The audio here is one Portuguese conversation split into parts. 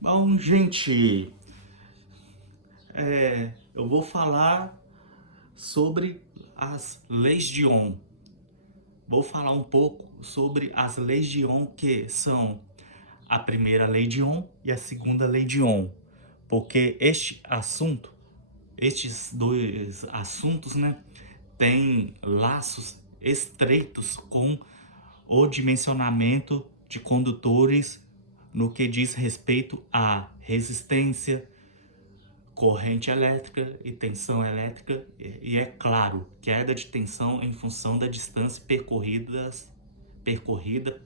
Bom, gente, eu vou falar sobre as leis de Ohm. Vou falar um pouco sobre as leis de Ohm, que são a primeira lei de Ohm e a segunda lei de Ohm. Porque estes dois assuntos, né, têm laços estreitos com o dimensionamento de condutores no que diz respeito à resistência, corrente elétrica e tensão elétrica, e é claro, queda de tensão em função da distância percorrida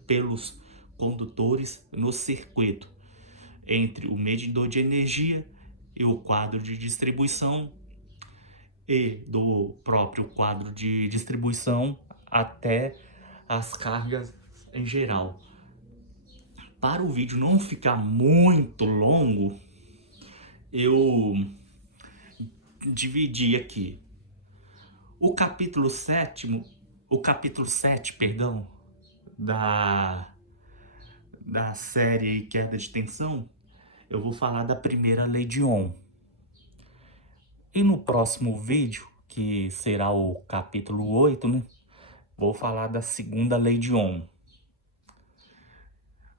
pelos condutores no circuito entre o medidor de energia e o quadro de distribuição, e do próprio quadro de distribuição até as cargas em geral. Para o vídeo não ficar muito longo, eu dividi aqui o capítulo sétimo, o capítulo 7, perdão, da, da série Queda de Tensão. Eu vou falar da primeira lei de Ohm. E no próximo vídeo, que será o capítulo 8, né, vou falar da segunda lei de Ohm.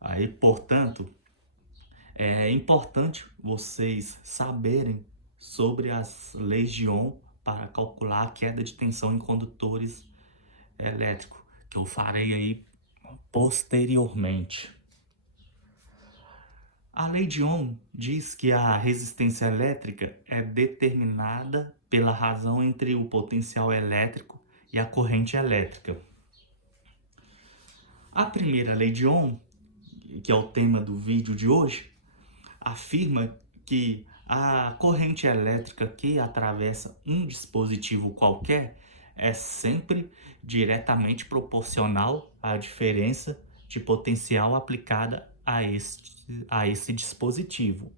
Aí, portanto, é importante vocês saberem sobre as leis de Ohm para calcular a queda de tensão em condutores elétricos, que eu farei aí posteriormente. A lei de Ohm diz que a resistência elétrica é determinada pela razão entre o potencial elétrico e a corrente elétrica. A primeira lei de Ohm, que é o tema do vídeo de hoje, afirma que a corrente elétrica que atravessa um dispositivo qualquer é sempre diretamente proporcional à diferença de potencial aplicada a esse dispositivo.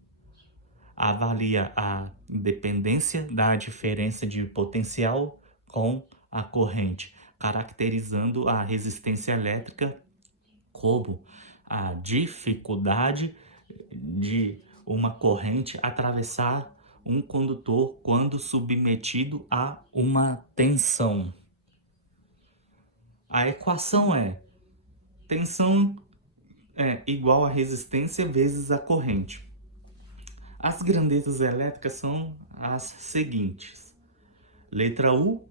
Avalia a dependência da diferença de potencial com a corrente, caracterizando a resistência elétrica como a dificuldade de uma corrente atravessar um condutor quando submetido a uma tensão. A equação é: tensão é igual a resistência vezes a corrente. As grandezas elétricas são as seguintes: letra U,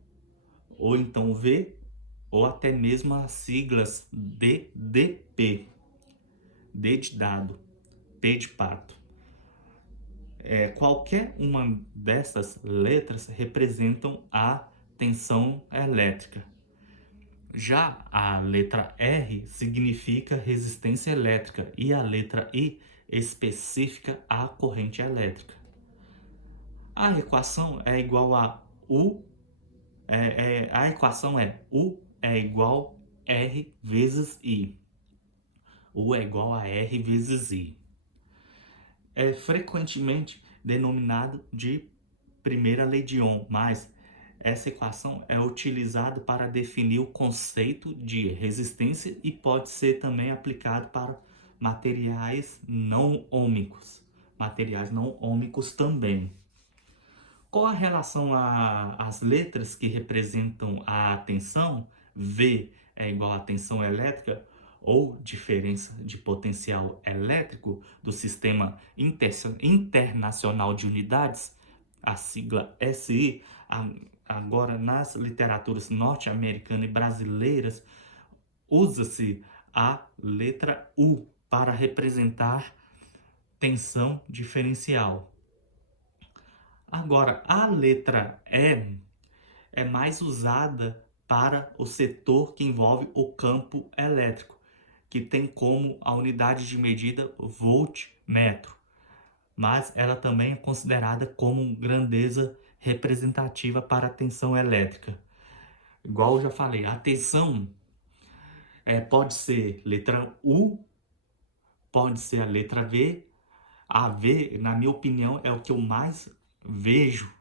ou então V, ou até mesmo as siglas DDP. D de dado, P de pato. Qualquer uma dessas letras representam a tensão elétrica. Já a letra R significa resistência elétrica e a letra I especifica a corrente elétrica. A equação é igual a a equação é U é igual a R vezes I. U é igual a R vezes I. É frequentemente denominado de primeira lei de Ohm, mas essa equação é utilizada para definir o conceito de resistência e pode ser também aplicado para materiais não ômicos. Materiais não ômicos também. Qual a relação às letras que representam a tensão? V é igual a tensão elétrica ou diferença de potencial elétrico do Sistema Internacional de Unidades, a sigla SI. Agora, nas literaturas norte-americana e brasileiras, usa-se a letra U para representar tensão diferencial. Agora, a letra E é mais usada para o setor que envolve o campo elétrico, que tem como a unidade de medida voltmetro, mas ela também é considerada como grandeza representativa para a tensão elétrica. Igual eu já falei, a tensão pode ser letra U, pode ser a letra V. A V, na minha opinião, é o que eu mais vejo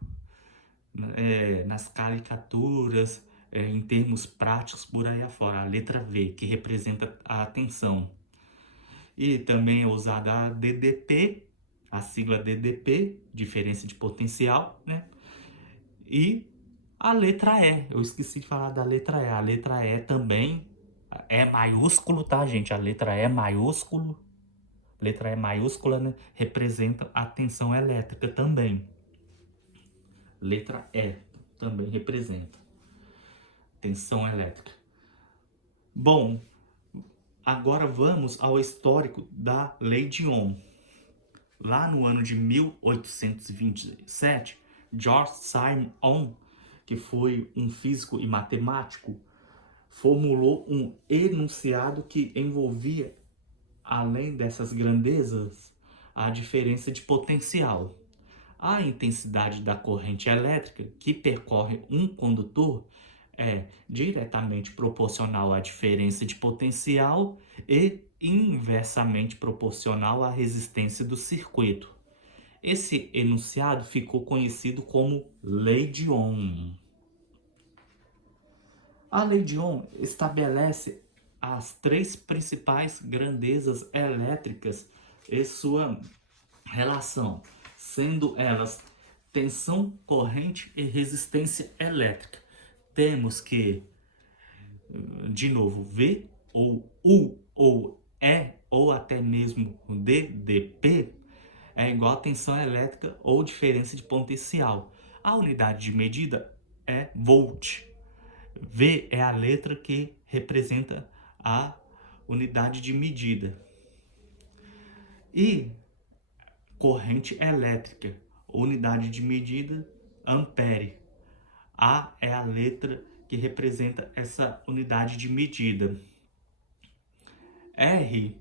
nas caricaturas, em termos práticos por aí afora. A letra V, que representa a atenção. E também é usada a DDP, a sigla DDP, diferença de potencial, né? E a letra E, eu esqueci de falar da letra E. A letra E também é maiúsculo, tá, gente? A letra E maiúsculo, letra E maiúscula, né? Representa a tensão elétrica também. Letra E também representa tensão elétrica. Bom, agora vamos ao histórico da Lei de Ohm. Lá no ano de 1827, George Simon Ohm, que foi um físico e matemático, formulou um enunciado que envolvia, além dessas grandezas, a diferença de potencial. A intensidade da corrente elétrica que percorre um condutor é diretamente proporcional à diferença de potencial e inversamente proporcional à resistência do circuito. Esse enunciado ficou conhecido como Lei de Ohm. A Lei de Ohm estabelece as três principais grandezas elétricas e sua relação, sendo elas tensão, corrente e resistência elétrica. Temos que, de novo, V ou U ou E ou até mesmo DDP é igual a tensão elétrica ou diferença de potencial. A unidade de medida é volt. V é a letra que representa a unidade de medida. E corrente elétrica, unidade de medida, ampere. A é a letra que representa essa unidade de medida. R,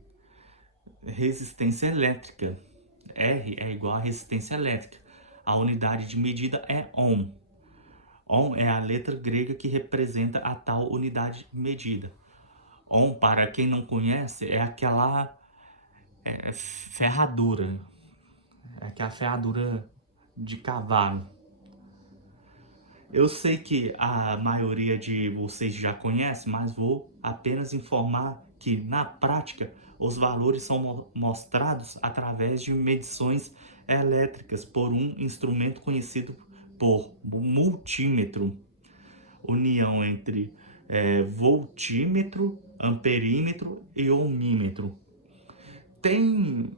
resistência elétrica. R é igual a resistência elétrica. A unidade de medida é ohm. Ohm é a letra grega que representa a tal unidade de medida. Ohm, para quem não conhece, é aquela ferradura. É aquela ferradura de cavalo. Eu sei que a maioria de vocês já conhece, mas vou apenas informar que, na prática, os valores são mostrados através de medições elétricas por um instrumento conhecido por multímetro, união entre voltímetro, amperímetro e ohmímetro. Tem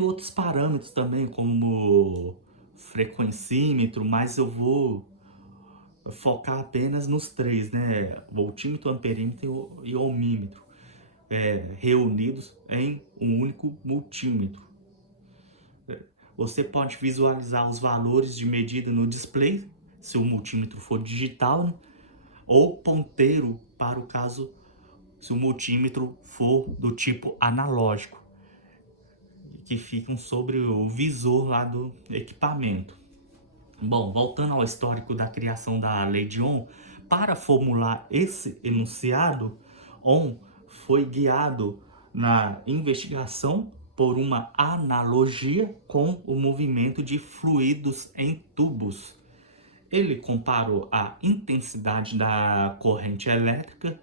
outros parâmetros também, como frequencímetro, mas eu vou focar apenas nos três, né? Voltímetro, amperímetro e ohmímetro, reunidos em um único multímetro. Você pode visualizar os valores de medida no display, se o multímetro for digital, né? Ou ponteiro para o caso se o multímetro for do tipo analógico, que ficam sobre o visor lá do equipamento. Bom, voltando ao histórico da criação da Lei de Ohm, para formular esse enunciado, Ohm foi guiado na investigação por uma analogia com o movimento de fluidos em tubos. Ele comparou a intensidade da corrente elétrica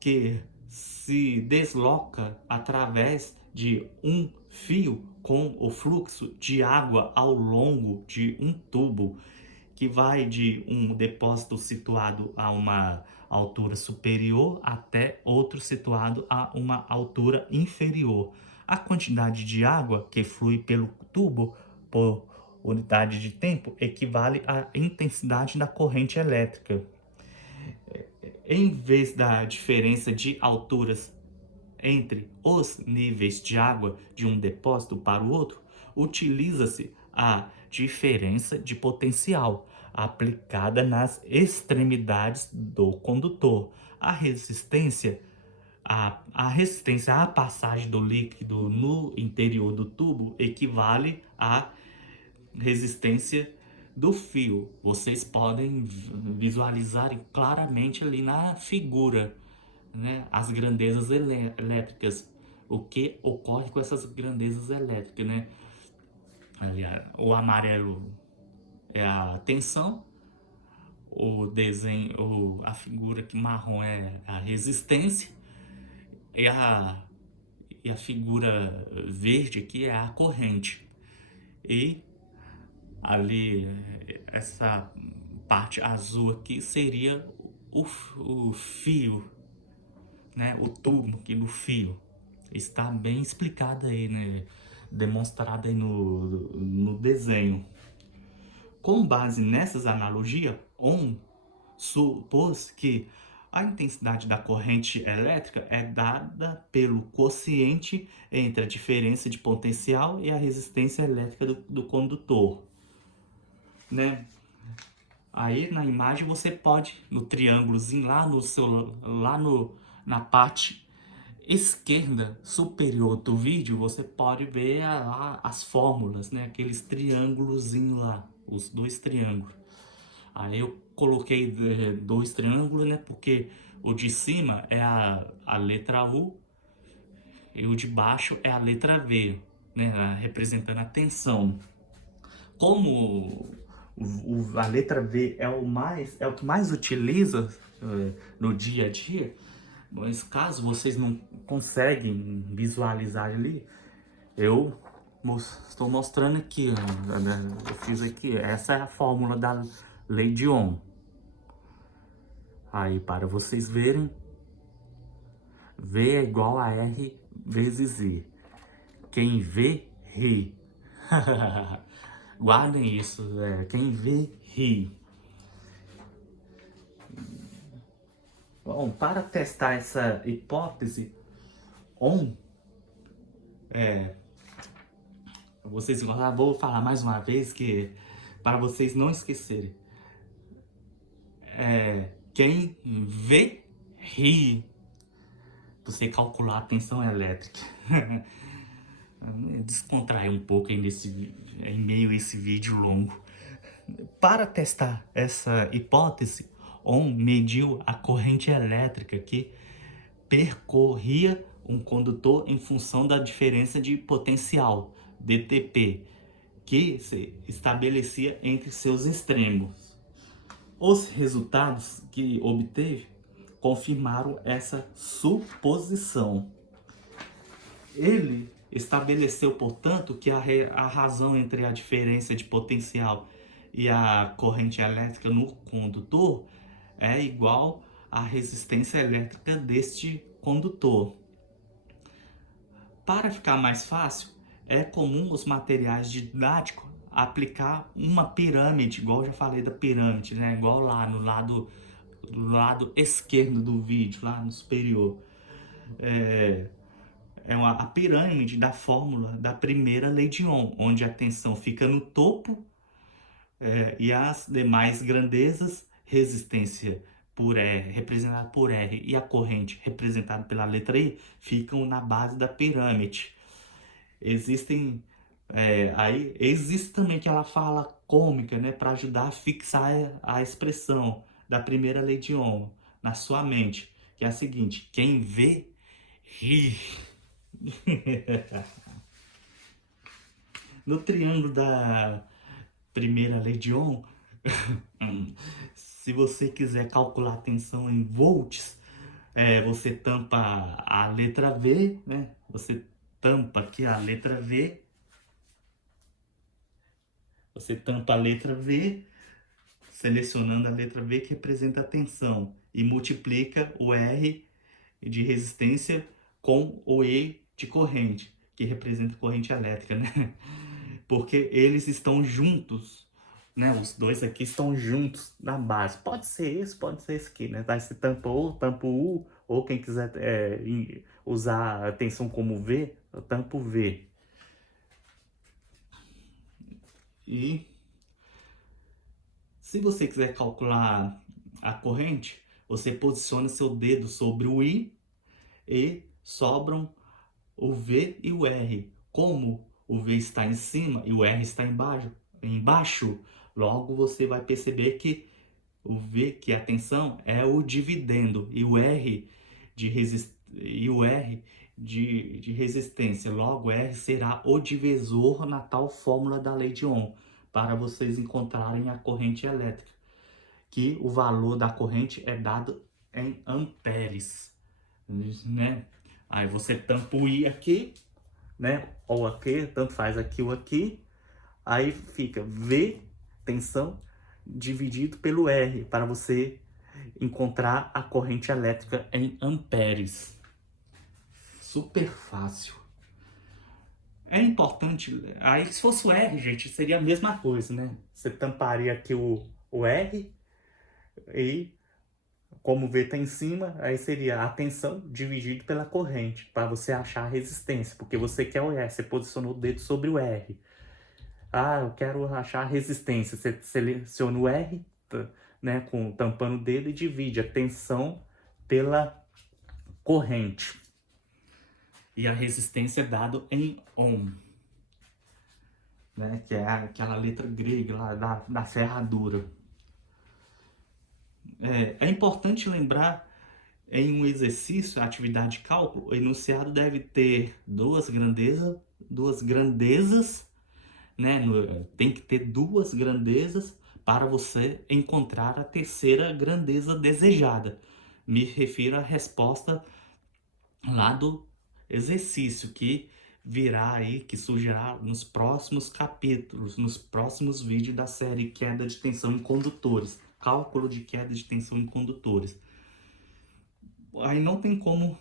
que se desloca através de um fio com o fluxo de água ao longo de um tubo que vai de um depósito situado a uma altura superior até outro situado a uma altura inferior. A quantidade de água que flui pelo tubo por unidade de tempo equivale à intensidade da corrente elétrica. Em vez da diferença de alturas entre os níveis de água de um depósito para o outro, utiliza-se a diferença de potencial aplicada nas extremidades do condutor. A resistência à passagem do líquido no interior do tubo equivale à resistência do fio. Vocês podem visualizar claramente ali na figura, né, as grandezas elétricas, o que ocorre com essas grandezas elétricas, né? Aliás, o amarelo é a tensão, o a figura que marrom é a resistência, e e a figura verde aqui é a corrente. E ali, essa parte azul aqui seria o fio, né? O tubo aqui do fio. Está bem explicado aí, né? Demonstrado aí no desenho. Com base nessas analogias, Ohm supôs que a intensidade da corrente elétrica é dada pelo quociente entre a diferença de potencial e a resistência elétrica do condutor, né? Aí na imagem você pode, no triângulozinho na parte esquerda superior do vídeo, você pode ver as fórmulas, né? Aqueles triângulozinhos lá, os dois triângulos. Aí eu coloquei dois triângulos, né? Porque o de cima é a letra U e o de baixo é a letra V, né? Representando a tensão. Como a letra V é o que mais utiliza no dia a dia, mas caso vocês não conseguem visualizar ali, eu estou mostrando aqui, né? Eu fiz aqui, essa é a fórmula da lei de Ohm. Aí para vocês verem, V é igual a R vezes I. Quem vê, ri. Guardem isso, quem vê, ri. Bom, para testar essa hipótese, Ohm, vocês vou falar mais uma vez que para vocês não esquecerem. Quem vê, ri. Você calcular a tensão elétrica. Descontrair um pouco aí em meio a esse vídeo longo. Para testar essa hipótese, Ohm mediu a corrente elétrica que percorria um condutor em função da diferença de potencial, DTP, que se estabelecia entre seus extremos. Os resultados que obteve confirmaram essa suposição. Ele estabeleceu, portanto, que a razão entre a diferença de potencial e a corrente elétrica no condutor é igual à resistência elétrica deste condutor. Para ficar mais fácil, é comum os materiais didáticos aplicar uma pirâmide, igual eu já falei da pirâmide, né? Igual lá no lado esquerdo do vídeo, lá no superior. A pirâmide da fórmula da primeira lei de Ohm, onde a tensão fica no topo e as demais grandezas, resistência por R, representada por R, e a corrente, representada pela letra I, ficam na base da pirâmide. Existe também aquela fala cômica, né, para ajudar a fixar a expressão da primeira lei de Ohm na sua mente, que é a seguinte: quem vê, ri. No triângulo da primeira lei de Ohm, se você quiser calcular a tensão em volts, você tampa a letra V, né? Você tampa aqui a letra V. Você tampa a letra V, selecionando a letra V que representa a tensão, e multiplica o R de resistência com o E de corrente, que representa corrente elétrica, né? Porque eles estão juntos, né? Os dois aqui estão juntos na base. Pode ser esse aqui, né? Daí você tampa o U, ou quem quiser usar a tensão como V, tampa o V. E se você quiser calcular a corrente, você posiciona seu dedo sobre o I e sobram o V e o R. Como o V está em cima e o R está embaixo, logo você vai perceber que o V, que é a tensão, é o dividendo, e o R de resistência. Logo, R será o divisor na tal fórmula da lei de Ohm, para vocês encontrarem a corrente elétrica, que o valor da corrente é dado em amperes, né? Aí você tampa o I aqui, né? Ou aqui, tanto faz aqui ou aqui. Aí fica V, tensão, dividido pelo R, para você encontrar a corrente elétrica em amperes. Super fácil. É importante, aí se fosse o R, gente, seria a mesma coisa, né? Você tamparia aqui o R e, como o V está em cima, aí seria a tensão dividido pela corrente, para você achar a resistência, porque você quer o R, você posicionou o dedo sobre o R. Ah, eu quero achar a resistência, você seleciona o R, né, tampando o dedo e divide a tensão pela corrente. E a resistência é dada em ohm, né, que é aquela letra grega lá da ferradura. É importante lembrar, em um exercício, a atividade de cálculo, o enunciado deve ter duas grandezas, né? Tem que ter duas grandezas para você encontrar a terceira grandeza desejada. Me refiro à resposta lá do exercício, que virá aí, que surgirá nos próximos capítulos, nos próximos vídeos da série Queda de Tensão em Condutores, cálculo de queda de tensão em condutores. Aí não tem como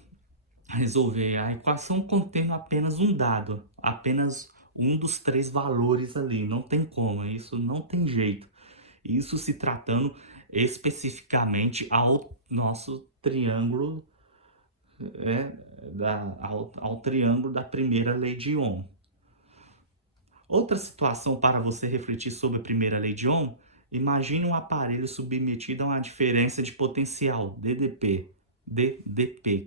resolver a equação contendo apenas um dado, apenas um dos três valores ali, não tem como, isso não tem jeito. Isso se tratando especificamente ao nosso triângulo, ao triângulo da primeira lei de Ohm. Outra situação para você refletir sobre a primeira lei de Ohm: imagine um aparelho submetido a uma diferença de potencial, DDP,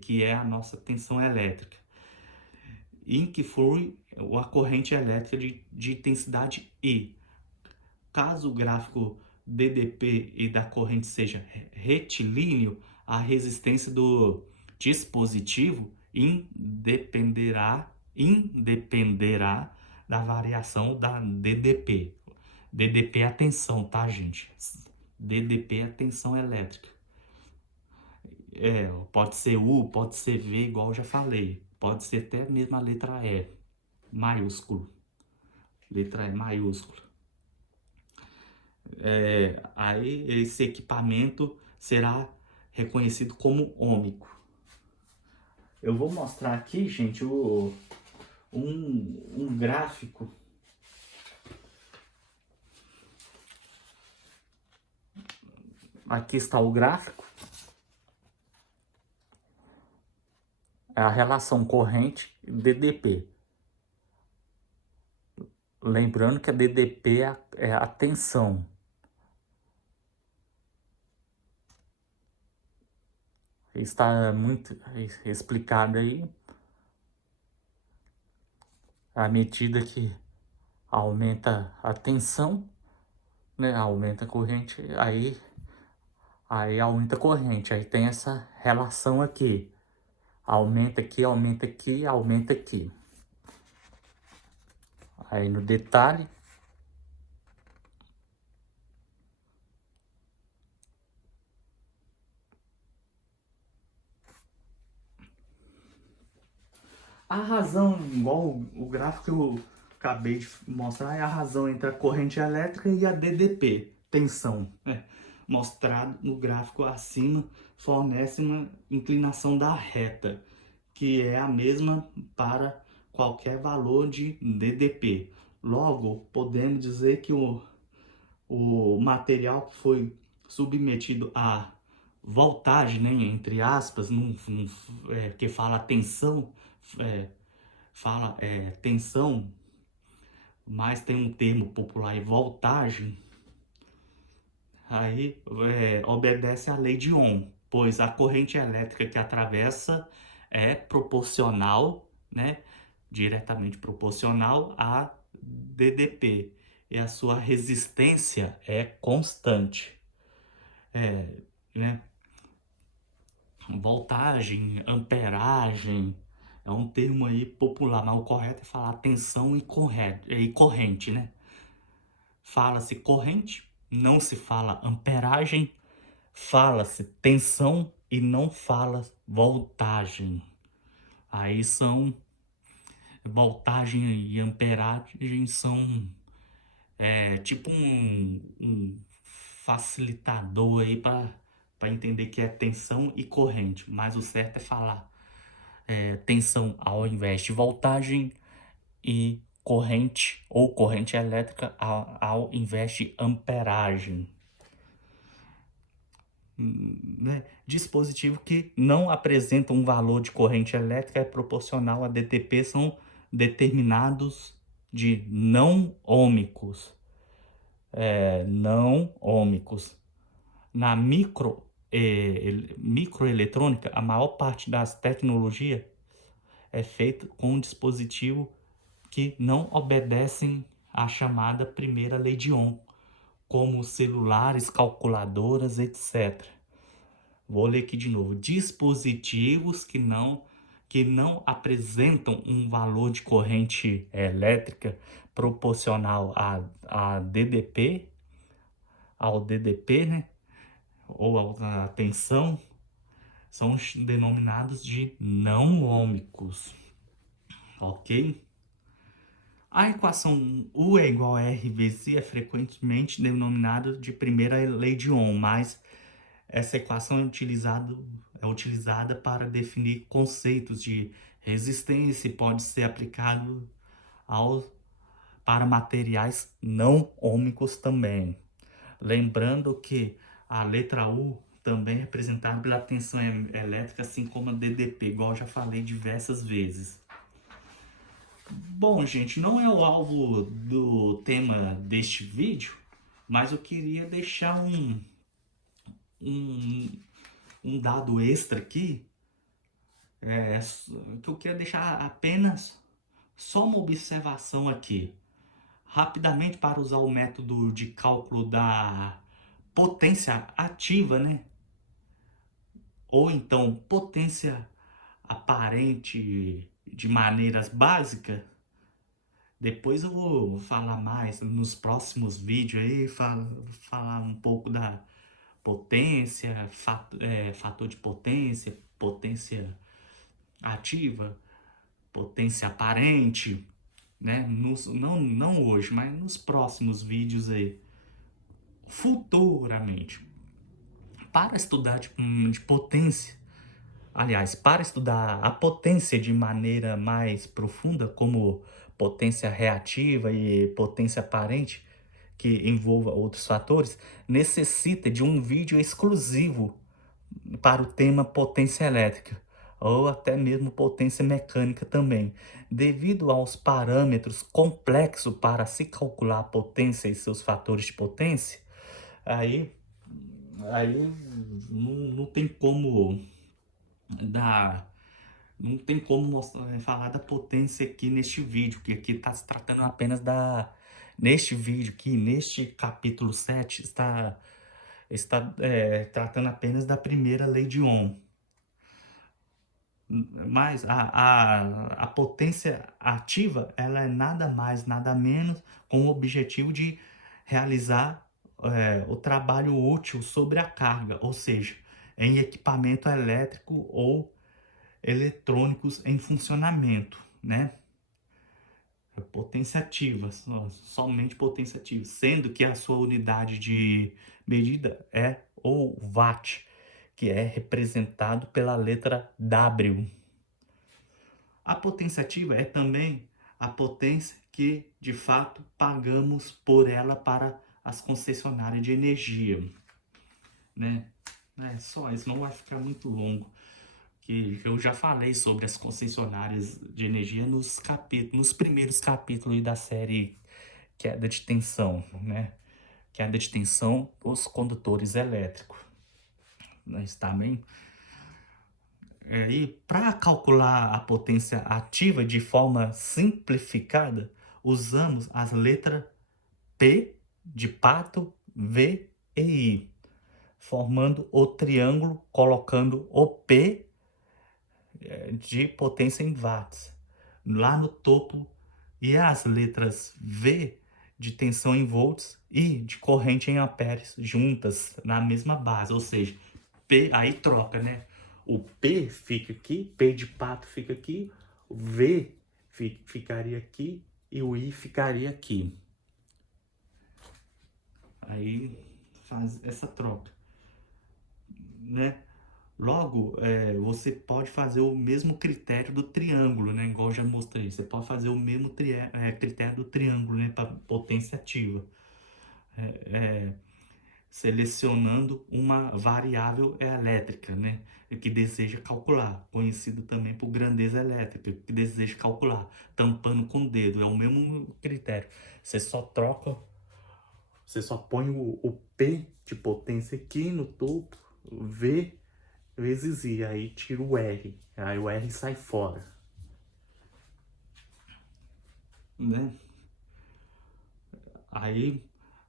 que é a nossa tensão elétrica, em que flui a corrente elétrica de intensidade E. Caso o gráfico DDP e da corrente seja retilíneo, a resistência do dispositivo independerá da variação da DDP. DDP é a tensão, tá, gente? DDP é a tensão elétrica. Pode ser U, pode ser V, igual eu já falei. Pode ser até mesmo a letra E, maiúsculo. Letra E maiúsculo. Aí esse equipamento será reconhecido como ômico. Eu vou mostrar aqui, gente, um gráfico. Aqui está o gráfico. É a relação corrente DDP. Lembrando que a DDP é a tensão. Está muito explicado aí. À medida que aumenta a tensão, né, aumenta a corrente, aí aumenta a corrente. Aí tem essa relação aqui. Aumenta aqui, aumenta aqui, aumenta aqui. Aí no detalhe, a razão, igual o gráfico que eu acabei de mostrar, é a razão entre a corrente elétrica e a DDP, tensão. Mostrado no gráfico acima, fornece uma inclinação da reta, que é a mesma para qualquer valor de DDP. Logo, podemos dizer que o material que foi submetido a voltagem, né, entre aspas, que fala tensão, tensão, mas tem um termo popular aí, voltagem, aí obedece à lei de Ohm, pois a corrente elétrica que atravessa é proporcional, né, diretamente proporcional a DDP, e a sua resistência é constante. Né? Voltagem, amperagem, é um termo aí popular, mas o correto é falar tensão e corrente, né? Fala-se corrente, não se fala amperagem, fala-se tensão e não fala voltagem. Aí são voltagem e amperagem são tipo um facilitador aí para entender que é tensão e corrente, mas o certo é falar tensão ao invés de voltagem e corrente ou corrente elétrica ao invés de amperagem. Né? Dispositivo que não apresenta um valor de corrente elétrica é proporcional a DTP são determinados de não ômicos. Não ômicos. Na microeletrônica, a maior parte das tecnologias é feita com um dispositivo que não obedecem à chamada primeira lei de Ohm, como celulares, calculadoras, etc. Vou ler aqui de novo. Dispositivos que não apresentam um valor de corrente elétrica proporcional ao DDP, né? Ou à tensão, são denominados de não ômicos, ok? A equação U é igual a R vezes I é frequentemente denominada de primeira lei de Ohm, mas essa equação é utilizada para definir conceitos de resistência e pode ser aplicado para materiais não ômicos também. Lembrando que a letra U também é representada pela tensão elétrica, assim como a DDP, igual eu já falei diversas vezes. Bom, gente, não é o alvo do tema deste vídeo, mas eu queria deixar um, um dado extra aqui, que eu queria deixar apenas só uma observação aqui. Rapidamente, para usar o método de cálculo da potência ativa, né? Ou então potência aparente de maneiras básicas. Depois eu vou falar mais nos próximos vídeos aí, falar um pouco da potência, fator de potência, potência ativa, potência aparente, né? Não hoje, mas nos próximos vídeos aí, futuramente. Para estudar de potência, aliás, para estudar a potência de maneira mais profunda, como potência reativa e potência aparente, que envolva outros fatores, necessita de um vídeo exclusivo para o tema potência elétrica, ou até mesmo potência mecânica também. Devido aos parâmetros complexos para se calcular a potência e seus fatores de potência, aí, aí não tem como dar. Não tem como falar da potência aqui neste vídeo, que aqui está se tratando apenas da. Neste vídeo aqui, neste capítulo 7 está tratando apenas da primeira lei de Ohm. Mas a potência ativa, ela é nada mais, nada menos com o objetivo de realizar o trabalho útil sobre a carga, ou seja, em equipamento elétrico ou eletrônicos em funcionamento, né? Potência ativa, somente potência ativa, sendo que a sua unidade de medida é o watt, que é representado pela letra W. A potência ativa é também a potência que, de fato, pagamos por ela para as concessionárias de energia, né? É só isso, não vai ficar muito longo, que eu já falei sobre as concessionárias de energia nos primeiros capítulos da série Queda de Tensão, né? Queda de tensão dos condutores elétricos. Está bem? E para calcular a potência ativa de forma simplificada, usamos as letras P de pato, V e I, formando o triângulo, colocando o P de potência em watts lá no topo e as letras V de tensão em volts e de corrente em amperes juntas na mesma base, ou seja, P aí troca, né? o P fica aqui, P de pato fica aqui, o V ficaria aqui e o I ficaria aqui. Aí faz essa troca, né? Logo, você pode fazer o mesmo critério do triângulo, né? Igual eu já mostrei. Você pode fazer o mesmo critério do triângulo, né? Para potência ativa. Selecionando uma variável elétrica, né? Que deseja calcular. Conhecido também por grandeza elétrica, que deseja calcular. Tampando com o dedo. É o mesmo critério. Você só troca... Você só põe o P de potência aqui no topo. V vezes I, aí tira o R, aí o R sai fora, né? Aí,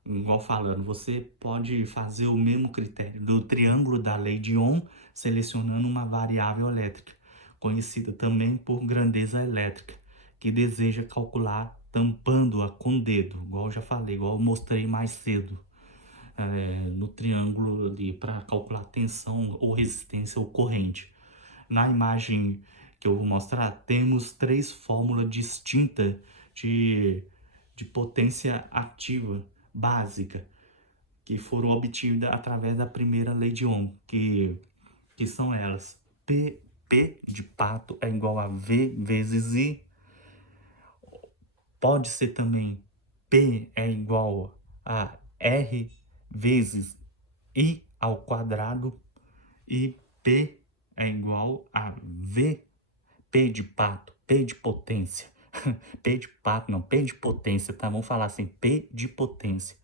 igual falando, você pode fazer o mesmo critério do triângulo da lei de Ohm, selecionando uma variável elétrica, conhecida também por grandeza elétrica, que deseja calcular tampando-a com o dedo, igual eu já falei, igual eu mostrei mais cedo. No triângulo ali para calcular tensão ou resistência ou corrente. Na imagem que eu vou mostrar, temos 3 fórmulas distintas de potência ativa básica que foram obtidas através da primeira lei de Ohm, que são elas. P de pato é igual a V vezes I. Pode ser também P é igual a R vezes I ao quadrado e P é igual a V, P de pato, P de potência. P de pato, não, P de potência, tá? Vamos falar assim, P de potência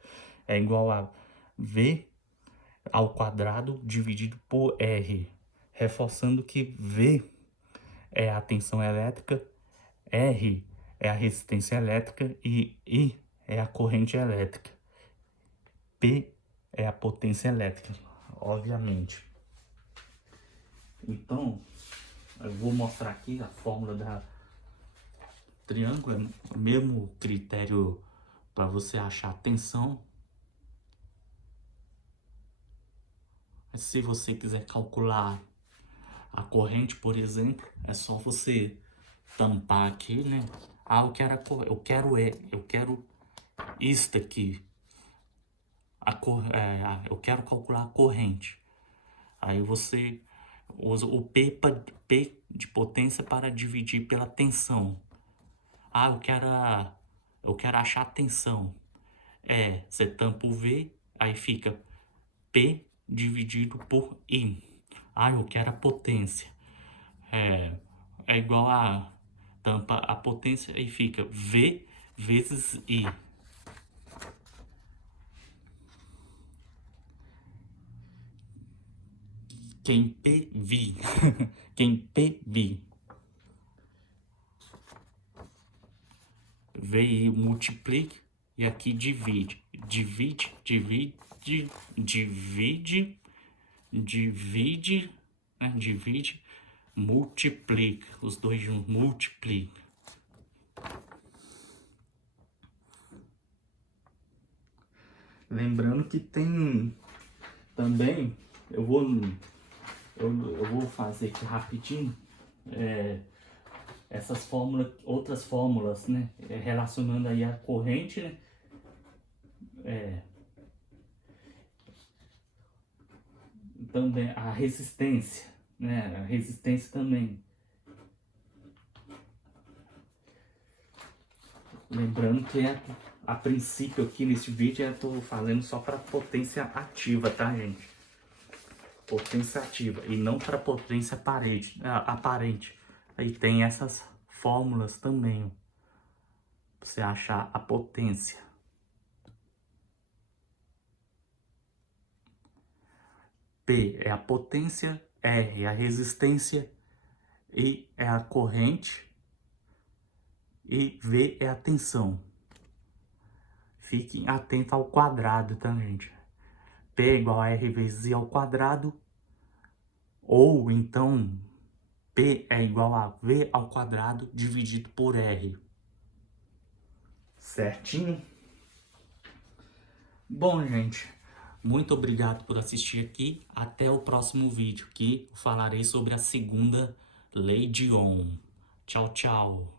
é igual a V ao quadrado dividido por R. Reforçando que V é a tensão elétrica, R é a resistência elétrica e I é a corrente elétrica. P é a potência elétrica, obviamente. Então, eu vou mostrar aqui a fórmula da triângulo, é o mesmo critério para você achar a tensão. Se você quiser calcular a corrente, por exemplo, é só você tampar aqui, né? Ah, eu quero isto aqui. Eu quero calcular a corrente. Aí você usa o P de potência para dividir pela tensão. Ah, eu quero achar a tensão. Você tampa o V, aí fica P dividido por I. Ah, eu quero a potência. É igual a tampa a potência, aí fica V vezes I. Quem PV. Quem PV. VI multiplica e aqui divide. Divide, né? Divide, multiplica. Os dois juntos, multiplica. Lembrando que tem também, eu vou fazer aqui rapidinho, essas fórmulas, outras fórmulas, né, relacionando aí a corrente, né, também a resistência, né, a resistência também. Lembrando que a princípio aqui nesse vídeo eu tô fazendo só para potência ativa, tá, gente? Potência ativa e não para potência aparente. Aí tem essas fórmulas também, ó, pra você achar a potência. P é a potência, R é a resistência, I é a corrente e V é a tensão. Fiquem atentos ao quadrado, tá, gente? P é igual a R vezes I ao quadrado, ou então P é igual a V ao quadrado dividido por R. Certinho? Bom, gente, Muito obrigado por assistir aqui. Até o próximo vídeo, que falarei sobre a segunda lei de Ohm. Tchau, tchau.